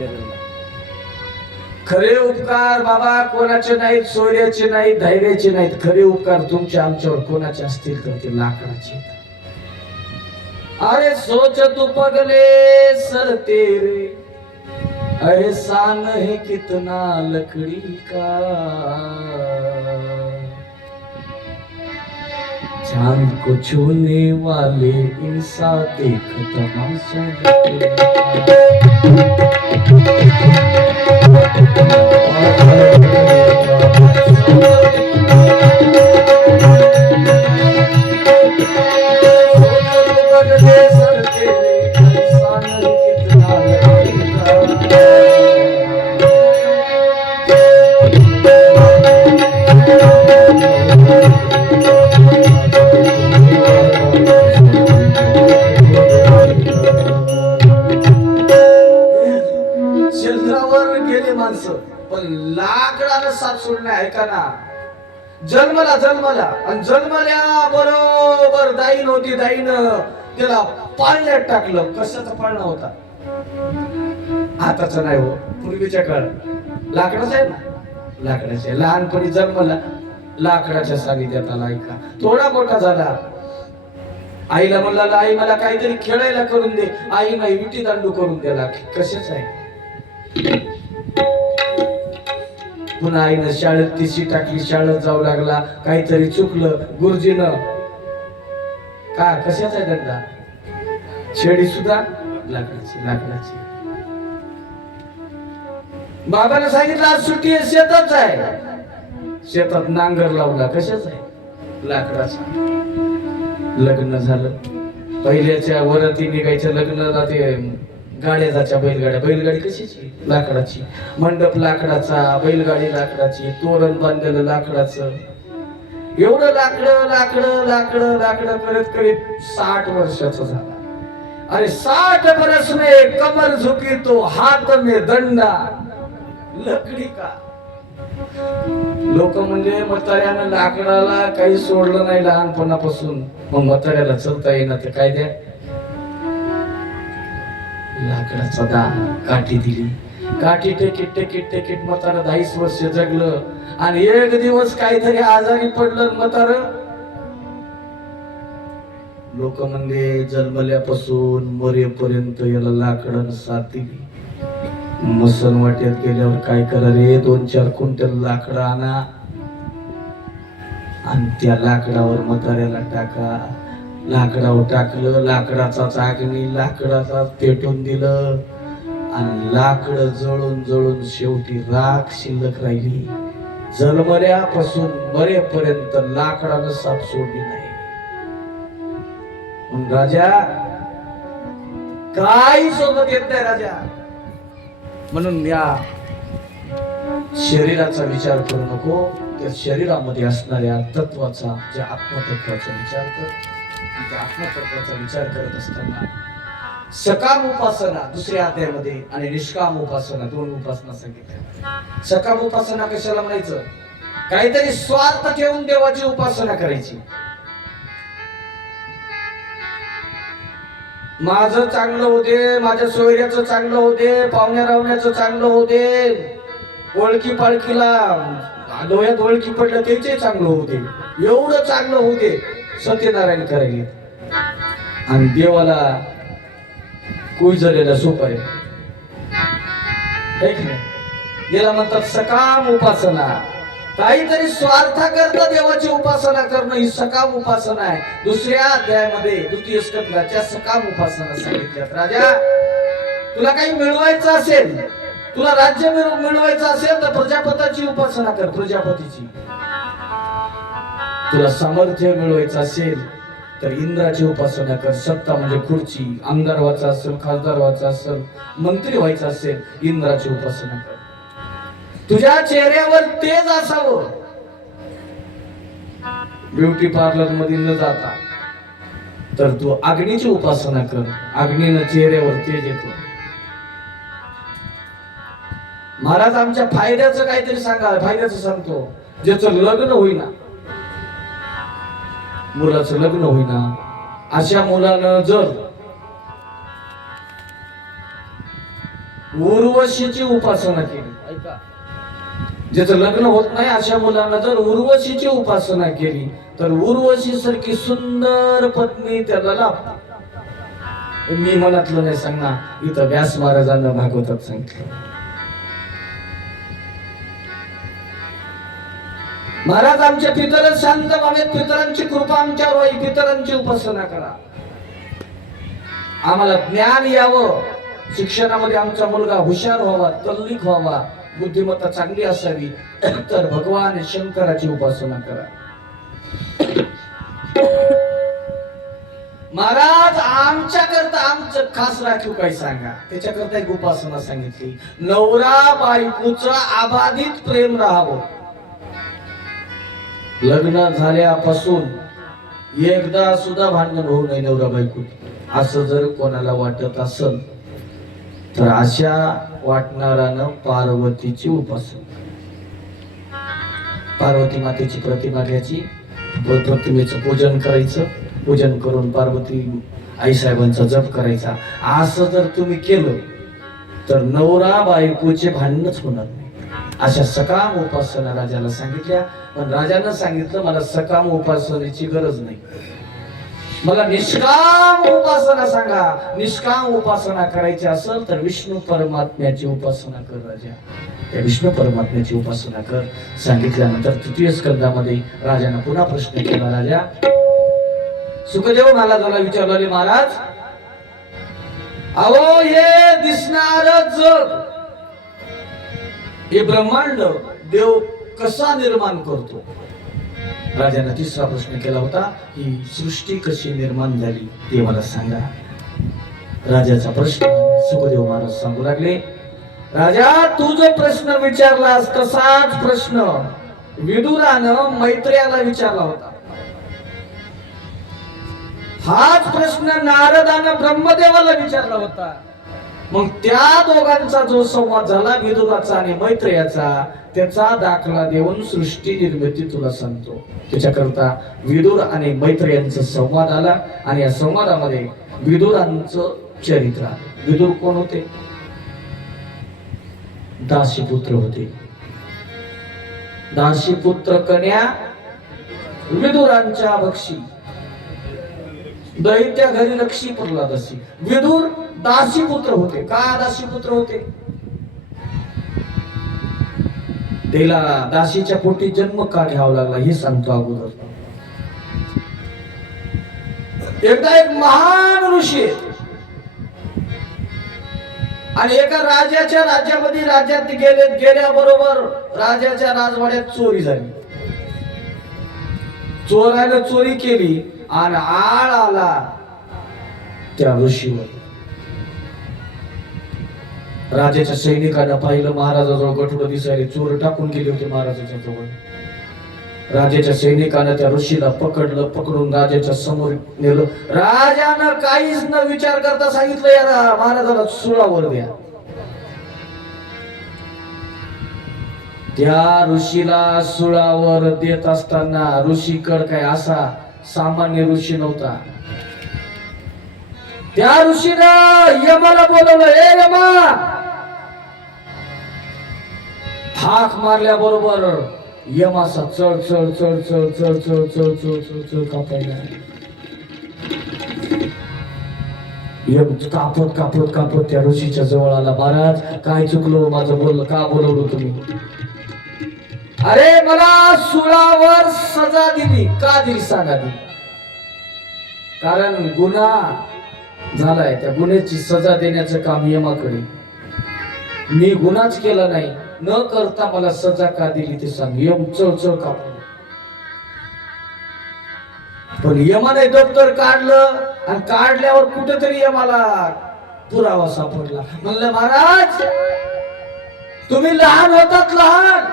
केलेलं नाही. खरे उपकार बाबा कोणाचे नाहीत, सोयऱ्याचे नाहीत, धैर्याचे नाहीत. खरे उपकार तुमच्या आमच्यावर कोणाचे असतील तर ते लाकडाचे. अरे सोच तू पगले सर तेरे, एहसान है कितना लकड़ी का, चांद को छूने वाले इंसान देख तमाशा पण लाकडाला साथ सोडणे आहे का ना. जन्मला आणि जन्मल्या बरोबर दाईन होती, दाईनं त्याला पाळण्यात टाकलं. कशाचा पाळणा होता, आताचा नाही हो, पूर्वीच्या काळात लाकडाचा आहे ना, लाकडाचे. लहानपणी जन्मला लाकडाच्या सानिध्यात आला. ऐका थोडा मोठा झाला, आईला म्हणला आई मला काहीतरी खेळायला करून दे. आई नाही विटी दांडू करून दिला. कशाच आहे. पुन्हा आईनं शाळेत तिशी टाकली, शाळेत जाऊ लागला. काहीतरी चुकलं गुरुजीनं, का कशाचा आहे दंडा. शेळी सुद्धा लाकडाची. बाबाने सांगितलं आज सुट्टी आहे, शेतात आहे. शेतात नांगर लावला. कशाच आहे, लाकडाचा. लग्न झालं. पहिल्याच्या वराती निघायच्या लग्नाला ते गाड्या जायच्या, बैलगाडी कशाची, लाकडाची. मंडप लाकडाचा, बैलगाडी लाकडाची, तोरण बांधलेलं लाकडाचं. एवढं लाकडं करत 60 वर्षाचा झाला. अरे 60 बरस में कमर झुकी तो हात में दंडा, लकडी का. लोक म्हणजे म्हाताऱ्यानं लाकडाला काही सोडलं नाही लहानपणापासून. मग म्हाताऱ्याला चलता येईना तर काय द्या, लाकडाचा दान. काठी दिली, काठी टेकीट म्हातारा 22 वर्ष जगलं. आणि एक दिवस काहीतरी आजारी पडलं म्हातार. लोक म्हणजे जन्मल्यापासून मरेपर्यंत याला लाकडानं साथ दिली. मसन वाट्यात गेल्यावर काय करा रे, 2-4 क्विंटल लाकडं आणा आणि त्या लाकडावर म्हाताऱ्याला टाका. लाकडावर टाकलं, लाकडाचा चाकणी लाकडाचा पेटून दिलं आणि लाकड जळून शेवटी राख शिल्लक राहिली. जन्मल्यापासून मरेपर्यंत लाकडानं साथ सोडली नाही. राजा काही सोबत येत नाही राजा. म्हणून या शरीराचा विचार करू नको, त्या शरीरामध्ये असणाऱ्या तत्वाचा, ज्या आत्मतत्वाचा विचार कर. त्या आत्मतत्वाचा विचार करत असताना सकाम उपासना दुसऱ्या अध्यायामध्ये आणि निष्काम उपासना 2 उपासना सांगितल्या. सकाम उपासना कशाला म्हणायचं, काहीतरी स्वार्थ ठेवून देवाची उपासना करायची. माझं चांगलं होते, माझ्या सोयऱ्याचं चांगलं होते, पाहुण्या रावण्याचं चांगलं होते, ओळखी पाळखीला डोळ्यात ओळखी पडलं त्याचे चांगलं होते, एवढं चांगलं होते. सत्यनारायण करायले आणि देवाला कुजलेला सोपाय. याला म्हणतात सकाम उपासना. काहीतरी स्वार्थाकरता देवाची उपासना करणं ही सकाम उपासना आहे. दुसऱ्या अध्यायामध्ये 2 स्कंदाच्या सकाम उपासना सांगितल्यात. राजा तुला काही मिळवायचं असेल, तुला राज्य मिळवायचं असेल तर प्रजापतीची उपासना कर. प्रजापतीची. तुला सामर्थ्य मिळवायचं असेल तर इंद्राची उपासना कर. सत्ता म्हणजे खुर्ची, आमदार व्हायचा असेल, खासदार व्हायचा असेल, मंत्री व्हायचं असेल, इंद्राची उपासना कर. तुझ्या चेहऱ्यावर तेज असावं. ब्युटी पार्लर मध्ये न जाता तर तू अग्नीची उपासना कर. अग्नीनं चेहऱ्यावर तेज येतो. महाराज आमच्या फायद्याचं काहीतरी सांगा. फायद्याचं सांगतो. ज्याचं लग्न होईना, मुलाचं लग्न होईना, अशा मुलानं जर उर्वशीची उपासना केली. ऐका, ज्याचं लग्न होत नाही अशा मुलांना जर उर्वशीची उपासना केली तर उर्वशी सारखी सुंदर पत्नी त्याला लाभते. मी मनातलं नाही सांगणार, इथं व्यास महाराजांना भागवतात सांगितलं. महाराज आमचे पितर शांत व्हावेत, पितरांची कृपा आमच्यावर व्हावी, पितरांची उपासना करा, आम्हाला ज्ञान यावं, शिक्षणामध्ये आमचा मुलगा हुशार व्हावा, तल्लीक व्हावा, बुद्धिमत्ता चांगली असावी, तर भगवान शंकराची उपासना करा. महाराज आमच्या करता आमचं खास राखीव काही सांगा. त्याच्याकरता एक उपासना सांगितली, नवरा बायकोचं अबाधित प्रेम राहावं. लग्न झाल्यापासून एकदा सुद्धा भांडण होऊ नये नवरा बायको, असं जर कोणाला वाटत असेल तर अशा वाटणारानं पार्वतीची उपासना, पार्वती मातेची प्रतिमा घ्यायची, प्रतिमेचं पूजन करायचं, पूजन करून पार्वती आईसाहेबांचा जप करायचा. असं जर तुम्ही केलं तर नवरा बायकोचे भांडणच होणार नाही. अशा सकाम उपासना राजाला सांगितल्या. पण राजानं सांगितलं मला सकाम उपासनेची गरज नाही, मला निष्काम उपासना सांगा. निष्काम उपासना करायची असेल तर विष्णू परमात्म्याची उपासना कर राजा, त्या विष्णू परमात्म्याची उपासना कर. सांगितल्यानंतर तृतीय स्कंदामध्ये राजाने पुन्हा प्रश्न केला. राजा सुखदेव महाराजाला विचारले, महाराज अहो हे दिसणार जग, हे ब्रह्मांड देव कसा निर्माण करतो? राजाने तिसरा प्रश्न केला होता, ही सृष्टी कशी निर्माण झाली ते मला सांगा. राजाचा प्रश्न सुखदेव महाराज सांगू लागले, राजा तू जो प्रश्न विचारलास तसाच प्रश्न विदुरानं मैत्र्याला विचारला होता. हाच प्रश्न नारदानं ब्रह्मदेवाला विचारला होता. मग त्या दोघांचा जो संवाद झाला विदुराचा आणि मैत्रेयाचा, त्याचा दाखला देऊन सृष्टी निर्मिती तुला सांगतो. त्याच्याकरता विदुर आणि मैत्रेयांचा संवाद आला आणि या संवादामध्ये विदुरांचं चरित्र आलं. विदुर कोण होते? दासीपुत्र होते. दासीपुत्र कन्या विदुरांच्या भक्षी, दैत्या घरी लक्षी प्रल्हाद अशी. विदुर दासीपुत्र होते. का दासीपुत्र होते? त्याला दासीच्या पोटी जन्म का घ्यावा लागला हे सांगतो अगोदर. एकदा एक महान ऋषी आणि एका राजाच्या राज्यामध्ये, राज्यात गेल्याबरोबर राजाच्या राजवाड्यात चोरी झाली. चोरानं चोरी केली आणि आळ आला त्या ऋषीवर. राजाच्या सैनिकांना पाहिलं, महाराजाजवळ गठुडं दिसायले, चोर टाकून गेले होते महाराजाच्या जवळ. राजाच्या सैनिकांना त्या ऋषीला पकडलं, पकडून राजाच्या समोर नेलं. राजानं काहीच न विचार करता सांगितलं, या महाराजाला सुळावर द्या. त्या ऋषीला सुळावर देत असताना ऋषीकड काय असा सामान्य ऋषी नव्हता. त्या ऋषीनं यमाला बोलवलं, ए यमा. हाक मारल्याबरोबर यमाचा चढ चढ चढ चढ चढ चढ चढ चढ चढ चढ कापायला. यम कापत कापत कापत त्या ऋषीच्या जवळ आला. महाराज काय चुकलो माझं, बोललं का बोलवलं तुम्ही? अरे मला सुळावर सजा दिली. का दिली सांगा ती? कारण गुन्हा झालाय, त्या गुन्ह्याची सजा देण्याचं काम यमाकडे. मी गुन्हाच केला नाही, न करता मला सजा का दिली ते सांग. यम चळचळ कापलं. पण यमाने दप्तर काढलं आणि काढल्यावर कुठेतरी यमाला पुरावा सापडला. म्हणलं महाराज तुम्ही लहान होतात, लहान,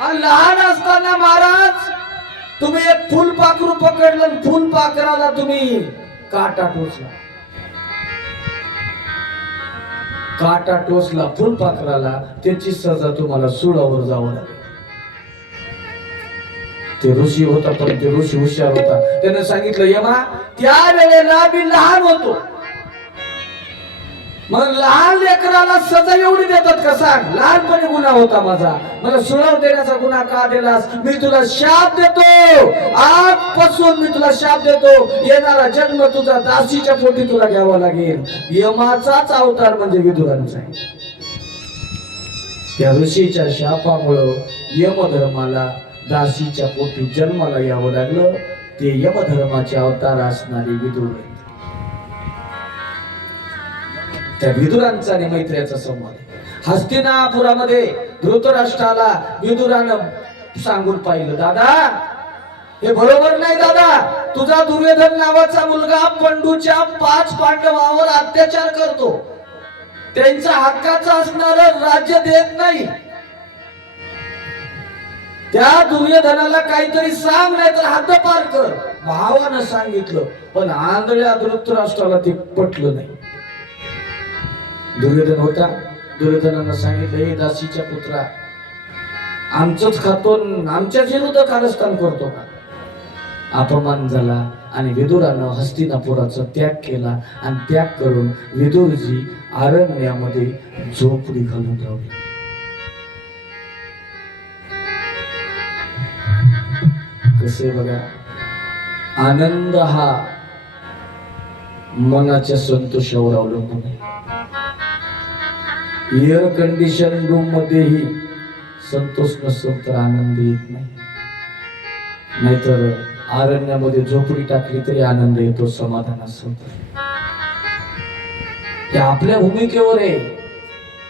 आणि लहान असताना महाराज तुम्ही एक फुलपाखरू पकडलं, फुलपाखराला तुम्ही काटा टोचला. काटा टोचला फुलपाखराला, त्याची सजा तुम्हाला सुळावर जावं लागेल. ते ऋषी होता, पण ते ऋषी हुशार होता. त्याने सांगितलं, यमा त्या वेळेला मी लहान होतो, मग लहान लेकराला सजा एवढी देतात का सांग? लहानपणी गुन्हा होता माझा, मला सुळव देण्याचा गुन्हा का दिलास? मी तुला शाप देतो, आजपासून मी तुला शाप देतो, येणारा जन्म तुझा दासीच्या पोटी तुला घ्यावा लागेल. यमाचाच अवतार म्हणजे विदुरांचा आहे. त्या ऋषीच्या शापामुळं यमधर्माला दासीच्या पोटी जन्माला यावं लागलं. ते यमधर्माचे अवतार असणारे विदुर आहेत. त्या विदुरांचा आणि मैत्र्याचा संवाद. हस्तिनापुरामध्ये धृतराष्ट्राला विदुरानं सांगून पाहिलं, दादा हे बरोबर नाही दादा, तुझा दुर्योधन नावाचा मुलगा पंडूच्या 5 पांडवांवर अत्याचार करतो, त्यांचा हक्काचं असणार राज्य देत नाही. त्या दुर्योधनाला काहीतरी सांग, नाही तर हद्दपार कर. भावानं सांगितलं, पण आंधळ्या धृतराष्ट्राला ते पटलं नाही. दुर्योधन होता, दुर्योधनानं सांगितलं, हे दासीच्या पुत्रा, आमचंच खातो, आमच्याच विरुद्ध कारस्थान करतो का? अपमान झाला आणि विदुरानं हस्तिनापुराचा त्याग केला आणि त्याग करून विदुरजी अरण्यामध्ये झोपडी घालून राहिले. कसे बघा, आनंद हा मनाच्या संतोषावर अवलंबून आहे. एअर कंडिशन रूम मध्येही संतोष नसेल तर आनंद येत नाही. नाहीतर अरण्यामध्ये झोपडी टाकली तरी आनंद येतो, समाधान असेल तर. आपल्या भूमिकेवर आहे.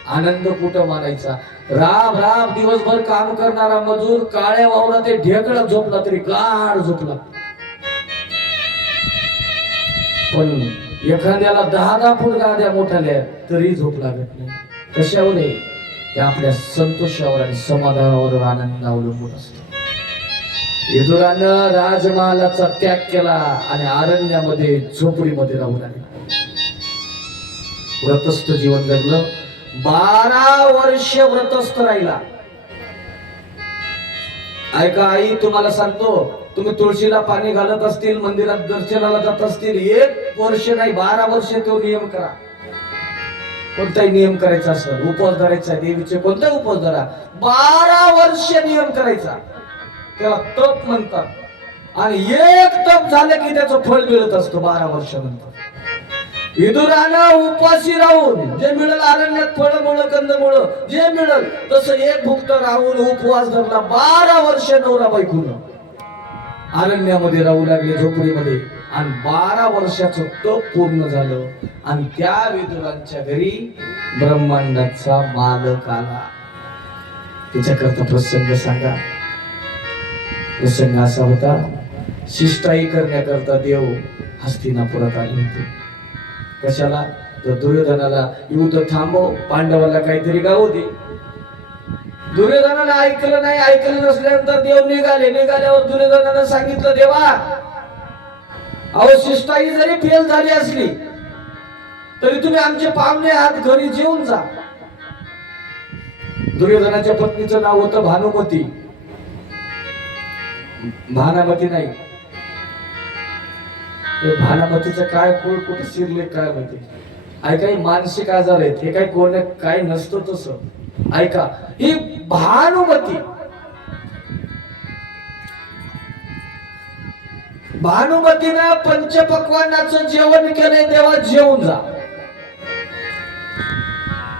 आनंद कुठं मानायचा? राब राब दिवसभर काम करणारा मजूर काळ्या वावरात ढेकळा झोपला तरी गाढ झोपला, पण एखाद्याला 10-10 फूट गाद्या मोठाल्या तरी झोप लागत नाही. कशावर आहे? आपल्या संतोषावर आणि समाधानावर आनंद अवलंबून असतो. विदुरानं राजमहालाचा त्याग केला आणि अरण्यामध्ये झोपडीमध्ये राहू लागला. व्रतस्थ जीवन जगलं. 12 वर्ष व्रतस्थ राहिला. ऐका आई, तुम्हाला सांगतो, तुम्ही तुळशीला पाणी घालत असतील, मंदिरात दर्शनाला जात असतील, 1 वर्ष नाही 12 वर्ष तो नियम करा. कोणताही नियम करायचा असेल, उपवास धरायचा, देवीचे कोणताही उपवास धरा, 12 वर्ष नियम करायचा, त्याला तप म्हणतात. आणि एक तप झालं की त्याचं फळ मिळत असतो 12 वर्षानंतर. विदुरानं उपाशी राहून जे मिळेल अरण्यात, फळमुळं कंदमुळं जे मिळेल तसं एक भुक्त राहून उपवास धरला. 12 वर्ष नवरा बायकोनं अरण्यामध्ये राहू लागले, झोपडीमध्ये. आणि 12 वर्षाचं तप पूर्ण झालं आणि त्या विदुरांच्या घरी ब्रह्मांडाचा मालक आला. त्याच्याकरता प्रसंग सांगा. प्रसंग असा होता, शिष्टाई करण्याकरता देव हस्तिनापुरात आले होते. कशाला? तर दुर्योधनाला युद्ध थांबव, पांडवाला काहीतरी गावू दे. दुर्योधनाला ऐकलं नाही. ऐकलं नसल्यानंतर देव निघाल्यावर दुर्योधनानं सांगितलं, देवा अहो, शिष्टाई जरी फेल झाली असली तरी तुम्ही आमचे पाहुणे आहात, घरी जेवून जा. दुर्योधनाच्या पत्नीचं नाव होतं भानुमती, भानामती नाही. भानामतीचं काय कुळ कुठे शिरले काय माहिती. ऐका, मानसिक आजार आहेत हे, काय कोण काय नसतं तसं. ऐका, ही भानुमती, भानुमतीनं पंचपक्वान्नाचं जेवण केलंय, देवा जेवून जा.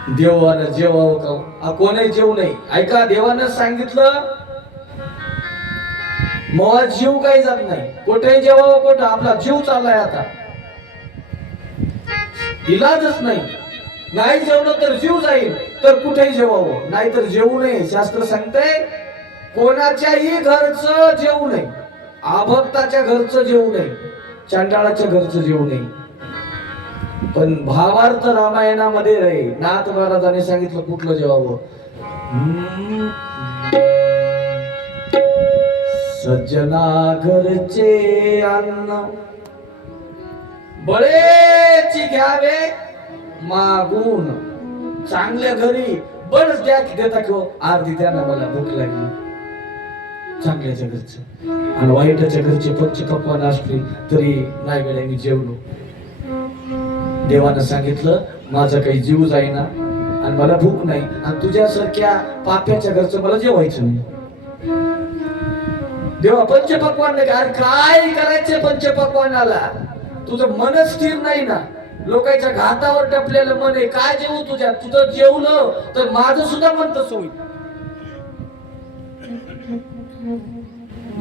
देवानं जेवावं का? कोणही जेवू नये. ऐका, देवानं सांगितलं मग जीव काही जात नाही, कुठेही जेवावं. कुठं आपला जीव चाललाय आता, इलाजच नाही. नाही जेवलं तर जीव जाईल, तर कुठेही जेवावं, नाही तर जेवू नये. शास्त्र सांगतंय कोणाच्याही घरचं जेवू नये, आभक्ताच्या घरचं जेवू नये, चांडाळाच्या घरचं जेवू नये. पण भावार्थ रामायणामध्ये रे नाथ महाराजांनी सांगितलं कुठलं जेवावं. सज्जना घरचे अन्न बळेची घ्यावे मागून. चांगल्या घरी बळच द्या देता किंवा अर्धी त्यांना, मला भूक लागली. चांगल्याच्या घरचं आणि वाईटाच्या घरचे पंचपक्वान्न असली तरी नाही गेल्या मी जेवलो. देवानं सांगितलं माझा काही जीव जाईना आणि मला भूक नाही आणि तुझ्यासारख्या पाप्याच्या घरचं मला जेवायचं नाही. देवा पंचपक्वान नाही अरे काय करायचे पंचपक्वानाला? तुझं मनच स्थिर नाही ना. लोकांच्या घातावर टपलेलं मन आहे. काय जेवू तुझ्या? तुझं जेवलं तर माझं सुद्धा मन तसं होईल.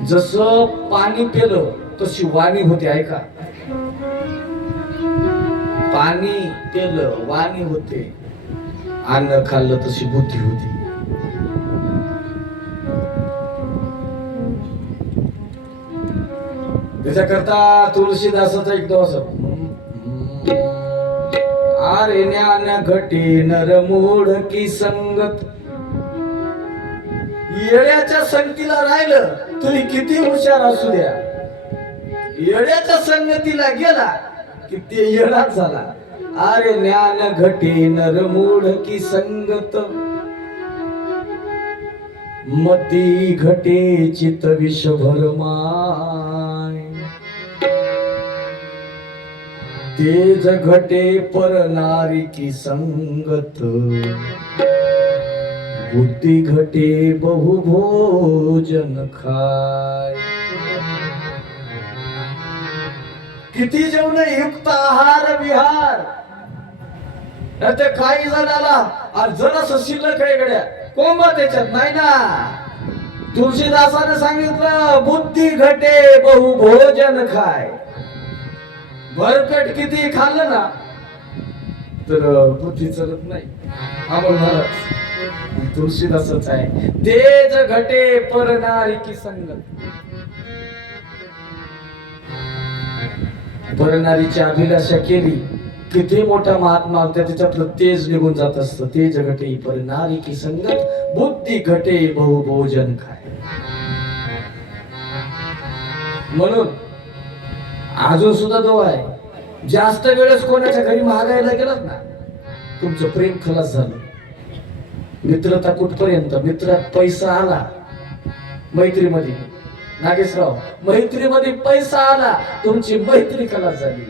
जसं पाणी पिलं तशी वाणी होते. ऐका, पाणी पिलं वाणी होते, अन्न खाल्लं तशी बुद्धी होती. त्याच्याकरता तुळशीदासाचा एक दिवस आरे ज्ञान घटे नरमूढ की संगत. येड्याच्या संगतीला राहिलं तुम्ही किती हुशार असू द्या, येड्याच्या संगतीला गेला की ते येडाच झाला. अरे ज्ञान घटे नरमूढ की संगत, मती घटे चित विष भरमाय. तेज घटे पर नारी की संगत, बुद्धी घटे बहु भोजन खाय. किती जेवण युक्त आहार विहार ते काही जणाला आणि जरास शिल्लक आहे गड्या कोंबा त्याच्यात नाही ना. तुळशीदासाने सांगितलं बुद्धी घटे बहु भोजन खाय. भरपेट किती खाल्लं ना तर बुद्धी चलत नाही. अमोल महाराज तुळशीदासच आहे. तेज घटे पर नारी की संगत. परनारीची अभिलाषा केली किती मोठा महात्मा होता, त्याच्यातलं तेज निघून जात असतं. तेज घटे पर नारी की संगत, बुद्धी घटे बहु भोजन खाय. म्हणून अजून सुद्धा दो आहे. जास्त वेळेस कोणाच्या घरी महागायला गेलात ना तुमचं प्रेम खलास झालं. मित्रता कुठपर्यंत? मित्रात पैसा आला, मैत्रीमध्ये नागेशराव मैत्रीमध्ये पैसा आला, तुमची मैत्री खलास झाली.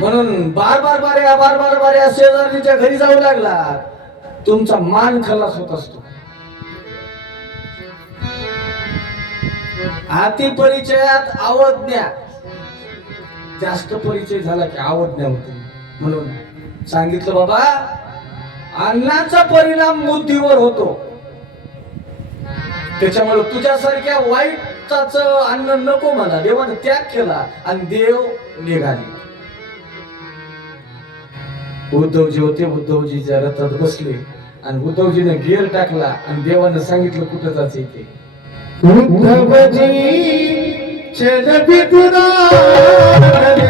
म्हणून बार बार शेजारीच्या घरी जाऊ लागला तुमचा मान खलास होत असतो. अति परिचयात अवज्ञा, जास्त परिचय झाला की अवज्ञा होते. म्हणून सांगितलं बाबा अन्नाचा परिणाम बुद्धीवर होतो. त्याच्यामुळे तुझ्यासारख्या वाईटाच अन्न नको मला. देवाने त्याग केला आणि देव निघाले. उद्धवजी होते, उद्धवजीच्या रथात बसले आणि उद्धवजीने गेर टाकला आणि देवाने सांगितलं कुठं जायचं ते. उद्धवजी चल बिगुरा